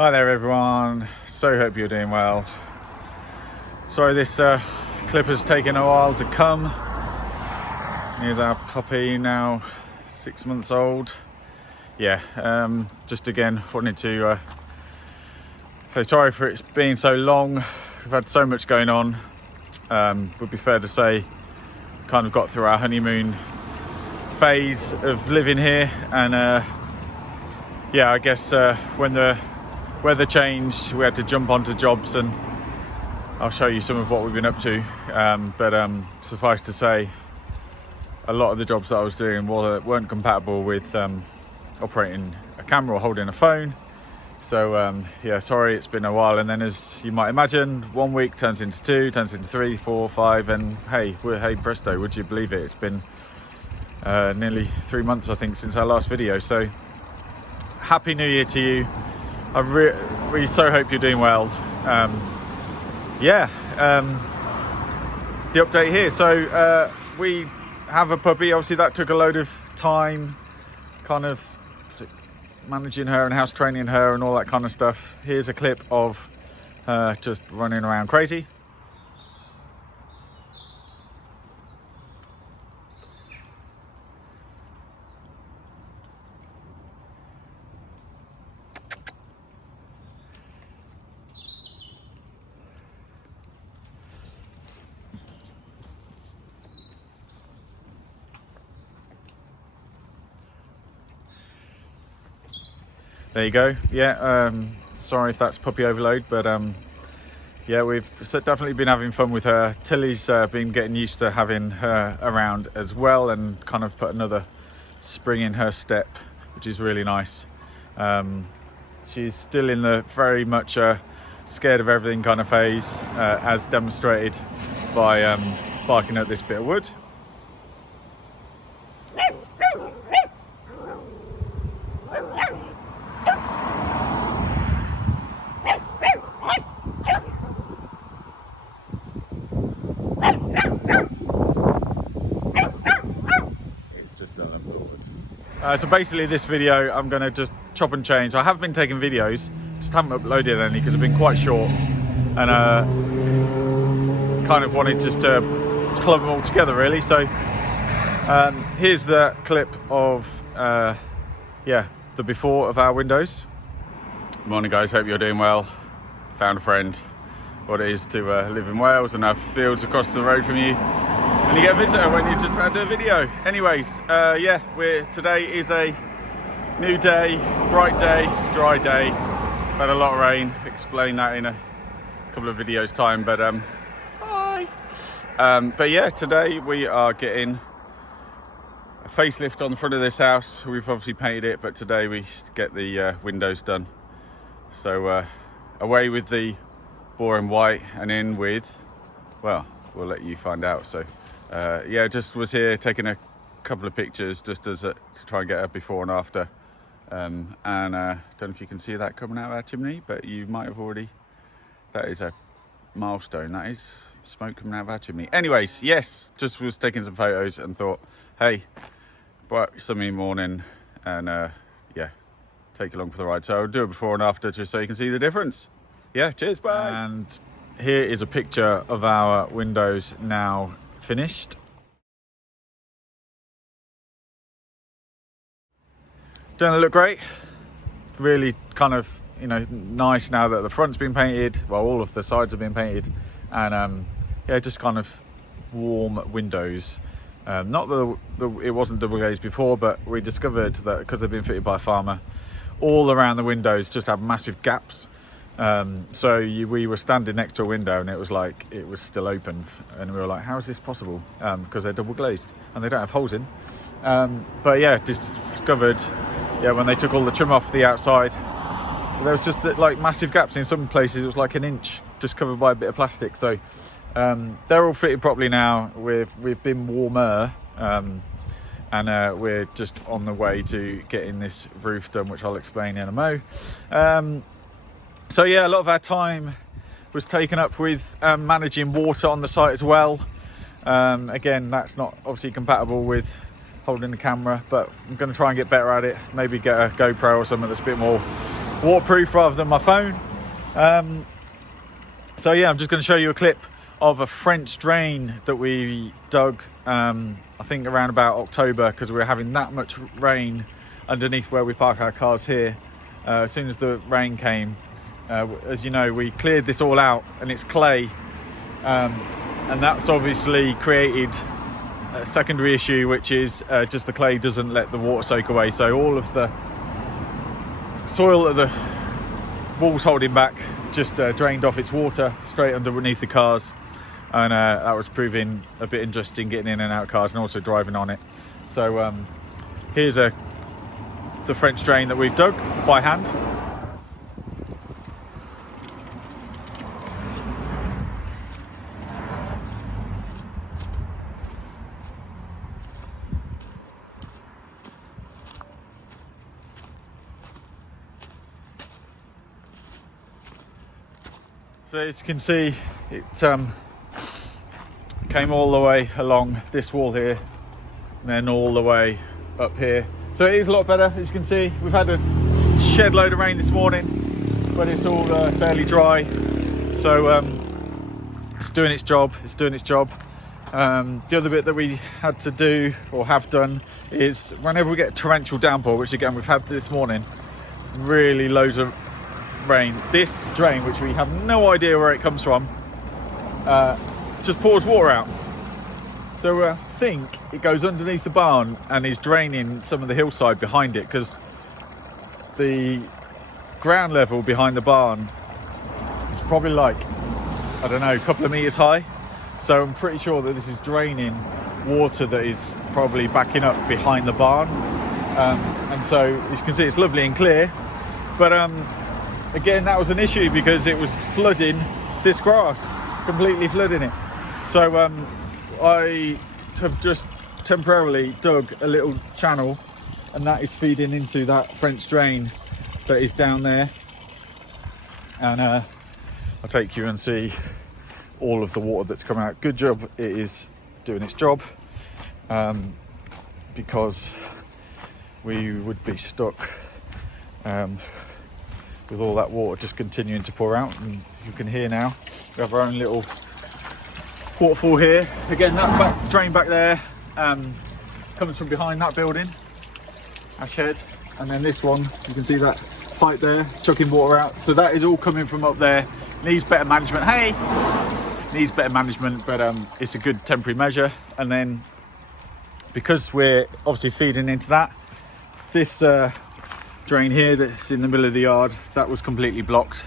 Hi there everyone, so hope you're doing well. Sorry this clip has taken a while to come. Here's our puppy, now 6 months old. Just again wanted to say sorry for it's being so long. We've had so much going on. Would be fair to say kind of got through our honeymoon phase of living here, and I guess when the weather changed, we had to jump onto jobs, and I'll show you some of what we've been up to. But suffice to say, a lot of the jobs that I was doing weren't compatible with operating a camera or holding a phone. So sorry it's been a while. And then, as you might imagine, 1 week turns into 2, turns into 3, 4, 5, and hey presto, would you believe it? It's been nearly 3 months, I think, since our last video. So happy New Year to you. I really so hope you're doing well. The update here. So we have a puppy. Obviously that took a load of time, kind of managing her and house training her and all that kind of stuff. Here's a clip of her just running around crazy. There you go. Sorry if that's puppy overload, but we've definitely been having fun with her. Tilly's been getting used to having her around as well, and kind of put another spring in her step, which is really nice. She's still in the very much scared of everything kind of phase, as demonstrated by barking at this bit of wood. So basically this video I'm going to just chop and change. I have been taking videos, just haven't uploaded any because they've been quite short, and kind of wanted just to club them all together really. So here's the clip of the before of our windows. Morning guys, hope you're doing well. Found a friend. What it is to live in Wales and have fields across the road from you, and you get a visitor when you're just about to do a video. Anyways, today is a new day, bright day, dry day. Had a lot of rain. Explain that in a couple of videos time, but today we are getting a facelift on the front of this house. We've obviously painted it, but today we get the windows done. So away with the boring white and in with, well, we'll let you find out. So just was here taking a couple of pictures just as to try and get a before and after, and don't know if you can see that coming out of our chimney, but you might have already. That is a milestone. That is smoke coming out of our chimney. Anyways, yes, just was taking some photos and thought, hey, bright sunny morning, and take you along for the ride. So I'll do a before and after just so you can see the difference. Cheers, bye. And here is a picture of our windows now finished. Don't they look great? Really kind of, nice now that the front's been painted. Well, all of the sides have been painted, and just kind of warm windows. Not that it wasn't double glazed before, but we discovered that because they've been fitted by a farmer, all around the windows just have massive gaps. We were standing next to a window and it was like it was still open, and we were like, how is this possible? Because they're double glazed and they don't have holes in. Discovered when they took all the trim off the outside, there was just like massive gaps. In some places it was like an inch just covered by a bit of plastic. So they're all fitted properly now. We've been warmer, and we're just on the way to getting this roof done, which I'll explain in a mo. A lot of our time was taken up with managing water on the site as well. Again, that's not obviously compatible with holding the camera, but I'm going to try and get better at it. Maybe get a GoPro or something that's a bit more waterproof rather than my phone. So yeah, I'm just going to show you a clip of a French drain that we dug, I think around about October, because we were having that much rain underneath where we park our cars here. As soon as the rain came, as you know, we cleared this all out, and it's clay, and that's obviously created a secondary issue, which is just the clay doesn't let the water soak away, so all of the soil that the wall's holding back just drained off its water straight underneath the cars, and that was proving a bit interesting getting in and out of cars and also driving on it. So here's the French drain that we've dug by hand. So as you can see, it came all the way along this wall here and then all the way up here. So it is a lot better. As you can see, we've had a shed load of rain this morning, but it's all fairly dry. So it's doing its job. The other bit that we had to do, or have done, is whenever we get torrential downpour, which again we've had this morning, really loads of rain, this drain, which we have no idea where it comes from, just pours water out. So I think it goes underneath the barn and is draining some of the hillside behind it, because the ground level behind the barn is probably like, I don't know, a couple of meters high. So I'm pretty sure that this is draining water that is probably backing up behind the barn. And so as you can see, it's lovely and clear, but again, that was an issue because it was flooding this grass, completely flooding it. So I have just temporarily dug a little channel, and that is feeding into that French drain that is down there. And I'll take you and see all of the water that's coming out. Good job, it is doing its job, because we would be stuck with all that water just continuing to pour out. And you can hear now we have our own little waterfall here. Again, that drain back there comes from behind that building, our shed, and then this one, you can see that pipe there chucking water out. So that is all coming from up there. Needs better management. Needs better management, but it's a good temporary measure. And then because we're obviously feeding into that, this drain here that's in the middle of the yard, that was completely blocked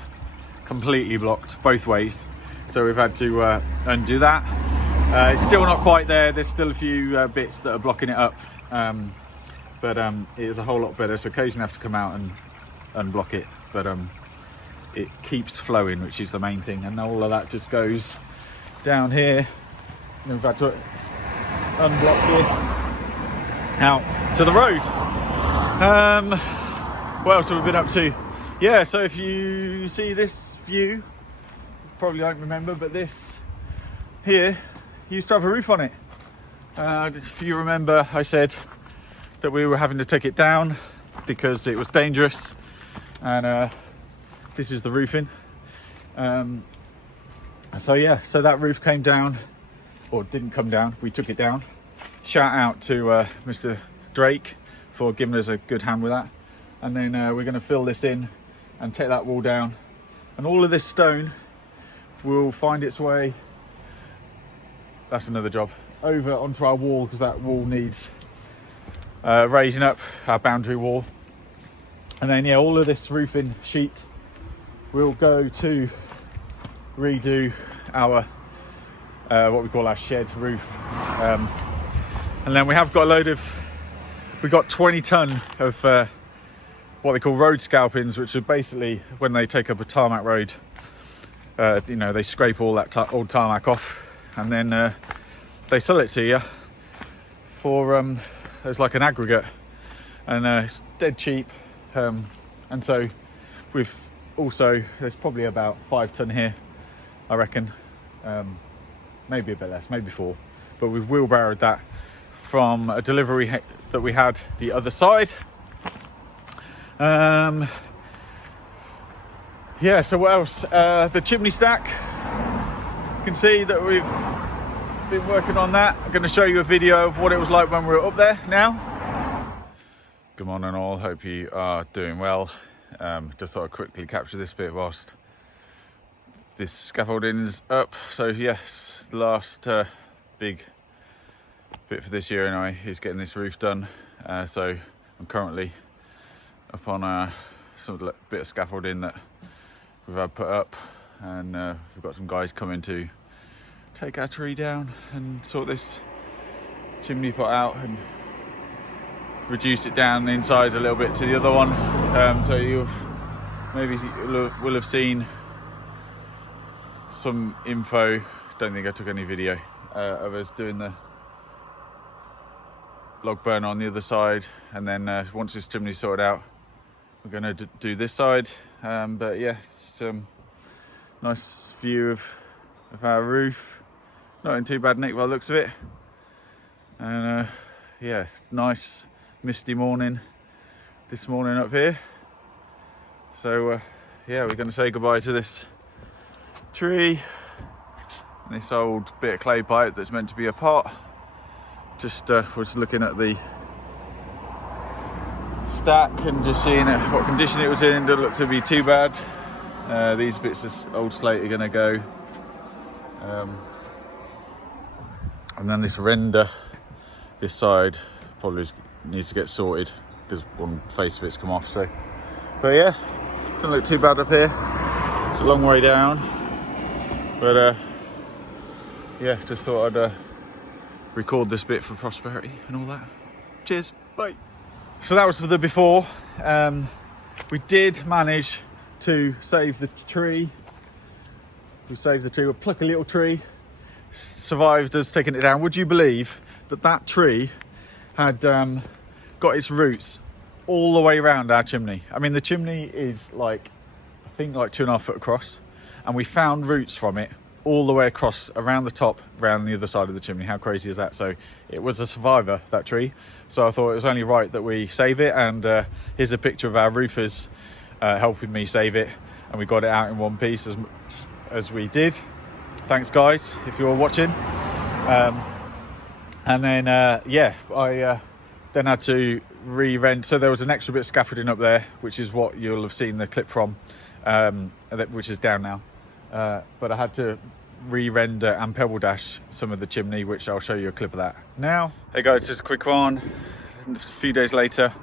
both ways. So we've had to undo that. It's still not quite there. There's still a few bits that are blocking it up, but it is a whole lot better. So occasionally I have to come out and unblock it, but it keeps flowing, which is the main thing. And all of that just goes down here. And we've had to unblock this out to the road. What else have we been up to? Yeah, so if you see this view, you probably don't remember, but this here used to have a roof on it. If you remember, I said that we were having to take it down because it was dangerous, and this is the roofing. So yeah, so that roof came down, or didn't come down, we took it down. Shout out to Mr. Drake for giving us a good hand with that. And then we're going to fill this in and take that wall down, and all of this stone will find its way, that's another job, over onto our wall, because that wall needs raising up, our boundary wall. And then yeah, all of this roofing sheet will go to redo our what we call our shed roof. And then we have got a load of, we got 20 ton of what they call road scalpings, which are basically when they take up a tarmac road, you know, they scrape all that old tarmac off, and then they sell it to you for as like an aggregate, and it's dead cheap. And so we've also, there's probably about 5 ton here, I reckon, maybe a bit less, maybe 4, but we've wheelbarrowed that from a delivery that we had the other side. yeah, so what else? The chimney stack. You can see that we've been working on that. I'm going to show you a video of what it was like when we were up there now. Good morning all, hope you are doing well. Just thought I'd quickly capture this bit whilst this scaffolding is up. So yes, the last big bit for this year anyway is getting this roof done. So I'm currently up on some bit of scaffolding that we've had put up, and we've got some guys coming to take our tree down and sort this chimney pot out and reduce it down in size a little bit to the other one. So you've maybe will have seen some info. Don't think I took any video of us doing the log burn on the other side, and then once this chimney's sorted out, we're going to do this side. But yeah, it's nice view of our roof. Not in too bad nick by the looks of it. And yeah, nice misty morning this morning up here. So yeah, we're going to say goodbye to this tree and this old bit of clay pipe that's meant to be a pot. Just was looking at the stack and just seeing what condition it was in. Doesn't look to be too bad. These bits of old slate are going to go, and then this render this side probably needs to get sorted because one face of it's come off. So, but yeah, doesn't look too bad up here. It's a long way down, but yeah, just thought I'd record this bit for prosperity and all that. Cheers, bye. So that was for the before. We did manage to save the tree. We saved the tree. We'll pluck a little tree. Survived us taking it down. Would you believe that tree had got its roots all the way around our chimney? I mean, the chimney is like, I think like 2.5 foot across, and we found roots from it all the way across, around the top, around the other side of the chimney. How crazy is that? So it was a survivor, that tree. So I thought it was only right that we save it. And here's a picture of our roofers helping me save it. And we got it out in one piece as we did. Thanks guys, if you're watching. And then, yeah, I then had to re-rend. So there was an extra bit of scaffolding up there, which is what you'll have seen the clip from, which is down now. But I had to re-render and pebble dash some of the chimney, which I'll show you a clip of that now. Hey guys, just a quick one. A few days later,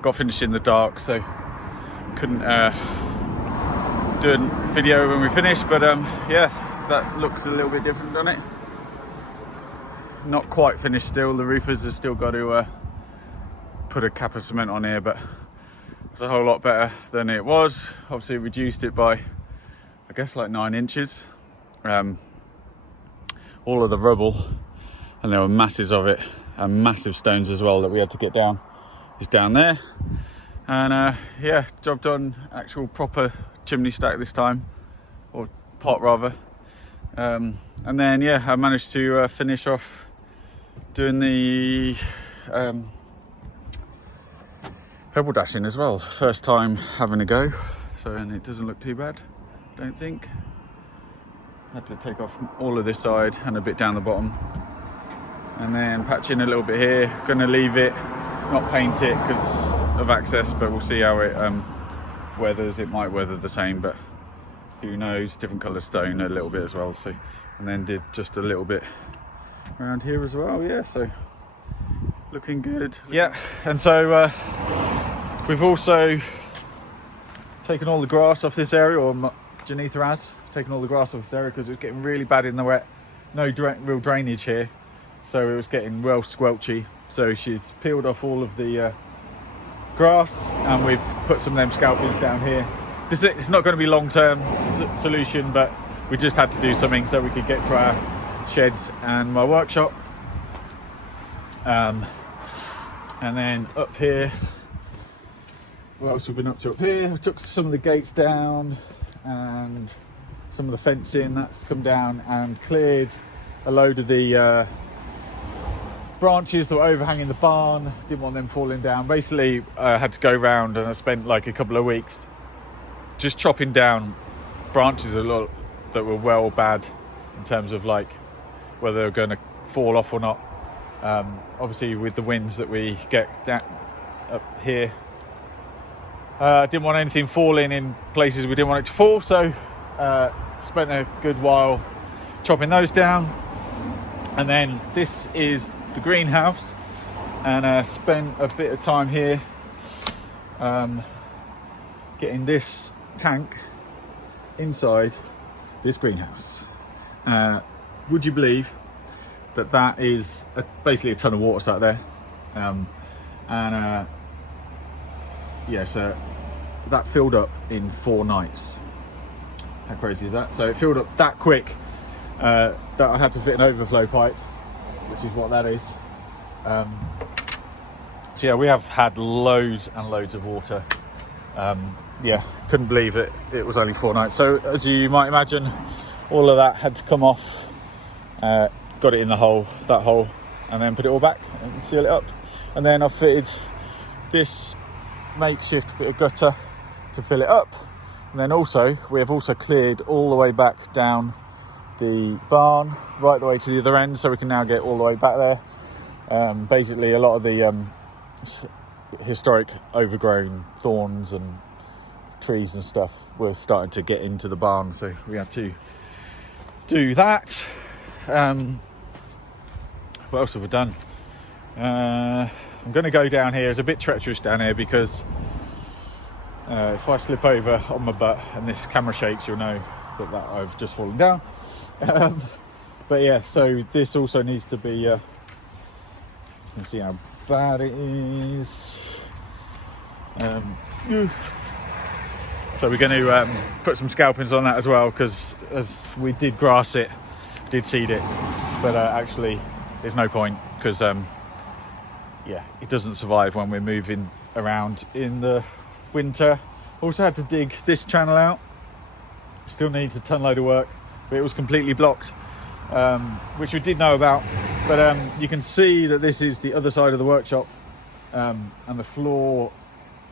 got finished in the dark, so couldn't do a video when we finished. But yeah, that looks a little bit different, doesn't it? Not quite finished still. The roofers have still got to put a cap of cement on here, but it's a whole lot better than it was. Obviously reduced it by, I guess, like 9 inches. All of the rubble, and there were masses of it, and massive stones as well that we had to get down, is down there. And yeah, job done. Actual proper chimney stack this time, or pot rather. And then yeah, I managed to finish off doing the pebble dashing as well. First time having a go, so, and it doesn't look too bad, don't think. Had to take off all of this side and a bit down the bottom, and then patching a little bit here. Gonna leave it, not paint it because of access, but we'll see how it weathers. It might weather the same, but who knows. Different colour stone a little bit as well. So, and then did just a little bit around here as well. Yeah, so looking good. Yeah, and so we've also taken all the grass off this area, or Janitha has taken all the grass off this area because it was getting really bad in the wet. No real drainage here, so it was getting well squelchy. So she's peeled off all of the grass, and we've put some of them scalpings down here. It's not going to be long-term solution, but we just had to do something so we could get to our sheds and my workshop. And then up here, what else have we been up to up here? We took some of the gates down and some of the fencing that's come down, and cleared a load of the branches that were overhanging the barn. Didn't want them falling down. Basically, I had to go round, and I spent like a couple of weeks just chopping down branches a lot that were well bad in terms of like whether they're going to fall off or not. Obviously with the winds that we get down up here, didn't want anything falling in places we didn't want it to fall, so spent a good while chopping those down. And then this is the greenhouse, and spent a bit of time here getting this tank inside this greenhouse. Would you believe that that is basically a ton of water sat there? Yeah, so that filled up in 4 nights. How crazy is that? So it filled up that quick that I had to fit an overflow pipe, which is what that is. So yeah, we have had loads and loads of water. Yeah, couldn't believe it. It was only 4 nights. So as you might imagine, all of that had to come off. Got it in the hole, that hole, and then put it all back and seal it up. And then I fitted this makeshift bit of gutter to fill it up. And then also, we have also cleared all the way back down the barn, right the way to the other end, so we can now get all the way back there. Basically, a lot of the historic overgrown thorns and trees and stuff were starting to get into the barn, so we had to do that. What else have we done? I'm going to go down here. It's a bit treacherous down here because if I slip over on my butt and this camera shakes, you'll know that I've just fallen down. But yeah, so this also needs to be you can see how bad it is. So we're going to put some scalpings on that as well, because we did grass it, did seed it, but actually there's no point, because yeah, it doesn't survive when we're moving around in the winter. Also had to dig this channel out. Still needs a ton load of work, but it was completely blocked, which we did know about. But you can see that this is the other side of the workshop, and the floor,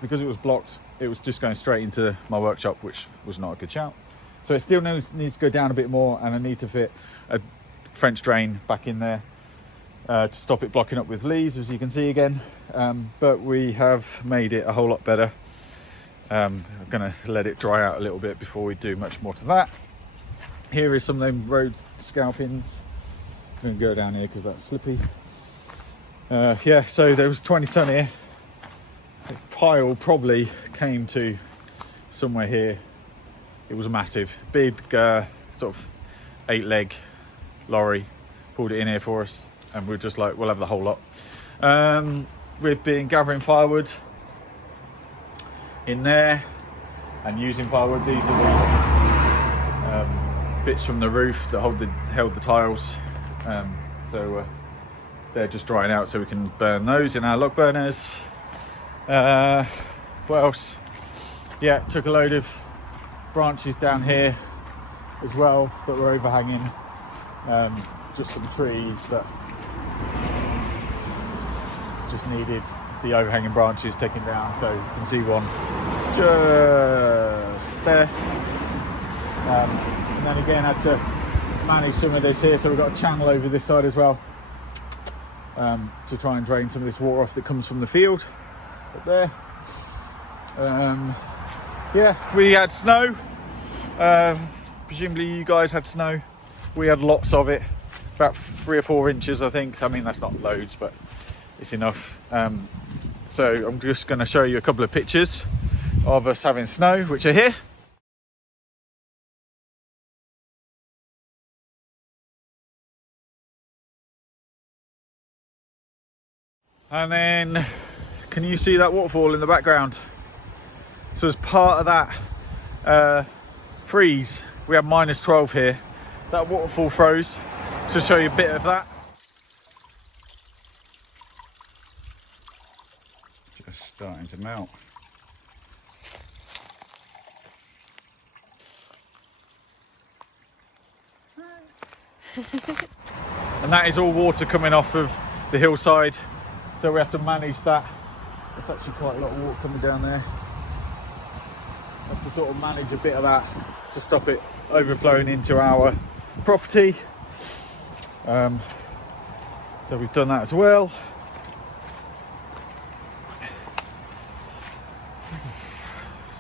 because it was blocked, it was just going straight into my workshop, which was not a good shout. So it still needs to go down a bit more, and I need to fit a French drain back in there to stop it blocking up with leaves, as you can see again. But we have made it a whole lot better. I'm gonna let it dry out a little bit before we do much more to that. Here is some of them road scalpings. I'm gonna go down here because that's slippy. Yeah, so there was 20 ton here. The pile probably came to somewhere here. It was a massive, big sort of 8-leg lorry pulled it in here for us, and we're just like, we'll have the whole lot. We've been gathering firewood in there and using firewood. These are the bits from the roof that held the tiles, so they're just drying out, so we can burn those in our log burners. What else? Yeah, took a load of branches down here as well that were overhanging, just some trees that just needed the overhanging branches taken down. So you can see one just there, and then again had to manage some of this here, so we've got a channel over this side as well, to try and drain some of this water off that comes from the field up there. Yeah, we had snow. Presumably you guys had snow. We had lots of it, about 3 or 4 inches, I think. I mean, that's not loads, but it's enough. So I'm just going to show you a couple of pictures of us having snow, which are here. And then, can you see that waterfall in the background? So as part of that freeze, we had -12 here. That waterfall froze. To show you a bit of that. Just starting to melt. And that is all water coming off of the hillside, so we have to manage that. There's actually quite a lot of water coming down there. Have to sort of manage a bit of that to stop it overflowing into our property. So we've done that as well.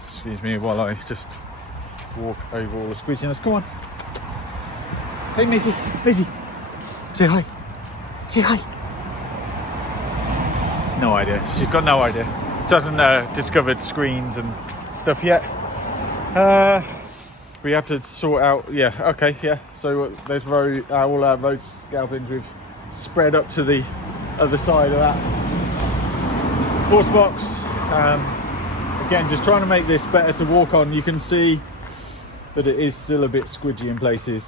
Excuse me while I just walk over all the squidginess. Come on. Hey, Missy. Missy. Say hi. Say hi. No idea. She's got no idea. She hasn't discovered screens and stuff yet. We have to sort out. Yeah. Okay. Yeah. So there's all our road scalpings. We've spread up to the other side of that horse box. Again, just trying to make this better to walk on. You can see that it is still a bit squidgy in places.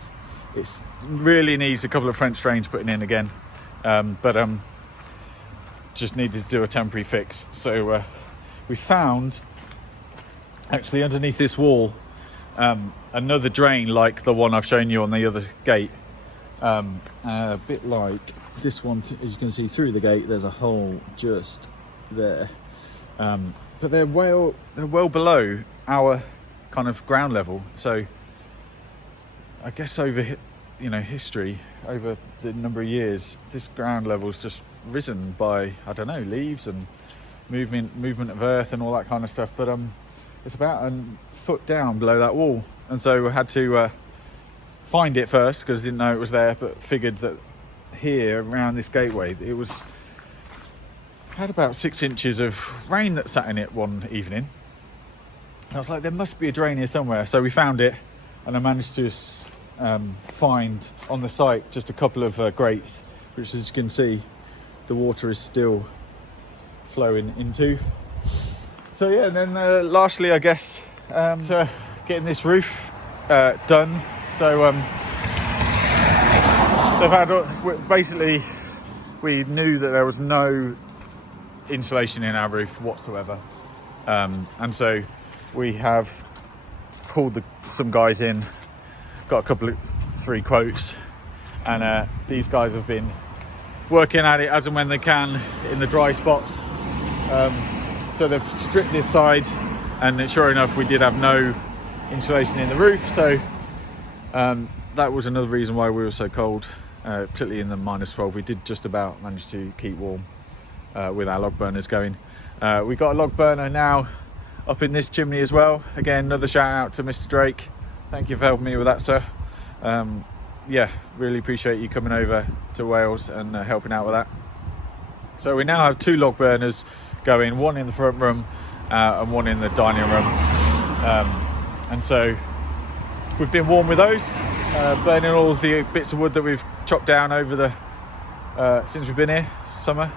It really needs a couple of French drains putting in again, but just needed to do a temporary fix. So we found actually underneath this wall another drain like the one I've shown you on the other gate, a bit like this one. As you can see through the gate, there's a hole just there, but they're well below our kind of ground level. So I guess over history, over the number of years, this ground level's just risen by, I don't know, leaves and movement of earth and all that kind of stuff. But it's about a foot down below that wall, and so we had to find it first because I didn't know it was there, but figured that here around this gateway it had about 6 inches of rain that sat in it one evening. And I was like, there must be a drain here somewhere. So we found it, and I managed to find on the site just a couple of grates, which, as you can see, the water is still flowing into. So yeah, and then lastly, I guess, getting this roof done. So they've had, basically, we knew that there was no insulation in our roof whatsoever, and so we have called some guys in, got a 3 quotes, and these guys have been working at it as and when they can in the dry spots. So they've stripped this side, and sure enough, we did have no insulation in the roof. So that was another reason why we were so cold, particularly in the -12. We did just about manage to keep warm with our log burners going. We got a log burner now up in this chimney as well. Again, another shout out to Mr. Drake. Thank you for helping me with that, sir. Yeah, really appreciate you coming over to Wales and helping out with that. So we now have 2 log burners going, one in the front room and one in the dining room. And so we've been warm with those, burning all of the bits of wood that we've chopped down over the since we've been here, summer.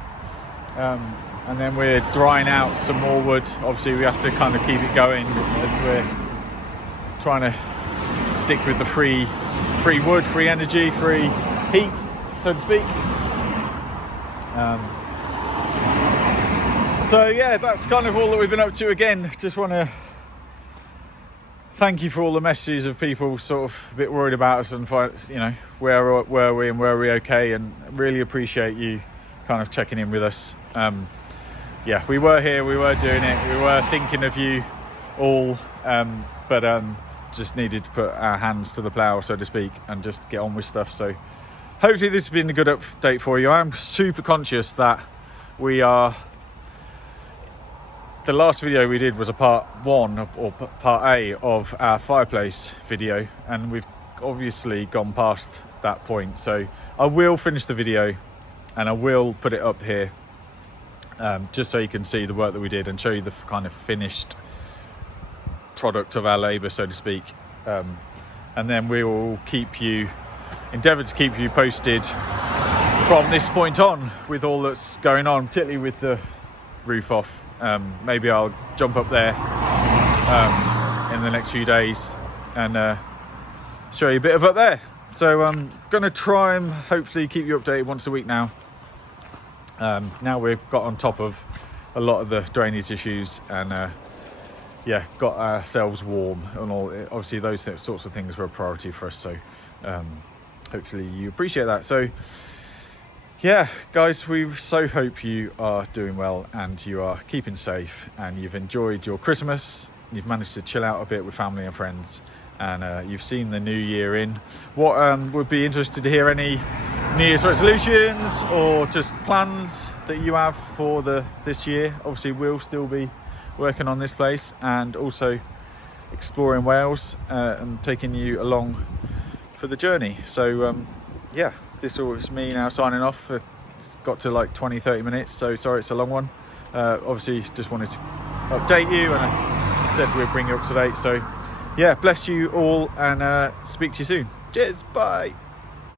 And then we're drying out some more wood. Obviously we have to kind of keep it going as we're trying to stick with the free wood, free energy, free heat, so to speak. So yeah, that's kind of all that we've been up to. Again, just want to thank you for all the messages of people sort of a bit worried about us and, where were we and were we okay, and really appreciate you kind of checking in with us. Yeah, we were here, we were doing it, we were thinking of you all, but just needed to put our hands to the plough, so to speak, and just get on with stuff. So hopefully this has been a good update for you. I'm super conscious that the last video we did was a part 1 or part A of our fireplace video, and we've obviously gone past that point. So I will finish the video and I will put it up here, just so you can see the work that we did and show you the kind of finished product of our labour, so to speak. And then we will endeavour to keep you posted from this point on with all that's going on, particularly with the roof off. Maybe I'll jump up there in the next few days and show you a bit of up there. So I'm going to try and hopefully keep you updated once a week now. Now we've got on top of a lot of the drainage issues and got ourselves warm and all. Obviously those sorts of things were a priority for us, so hopefully you appreciate that. So yeah, guys, we so hope you are doing well and you are keeping safe and you've enjoyed your Christmas. You've managed to chill out a bit with family and friends, and you've seen the new year in. What would be interested to hear any New Year's resolutions or just plans that you have for this year. Obviously, we'll still be working on this place and also exploring Wales and taking you along for the journey. So yeah, this is me now signing off. It's got to like 20-30 minutes, so sorry it's a long one. Obviously just wanted to update you, and I said we'd bring you up to date. So yeah, bless you all, and speak to you soon. Cheers, bye.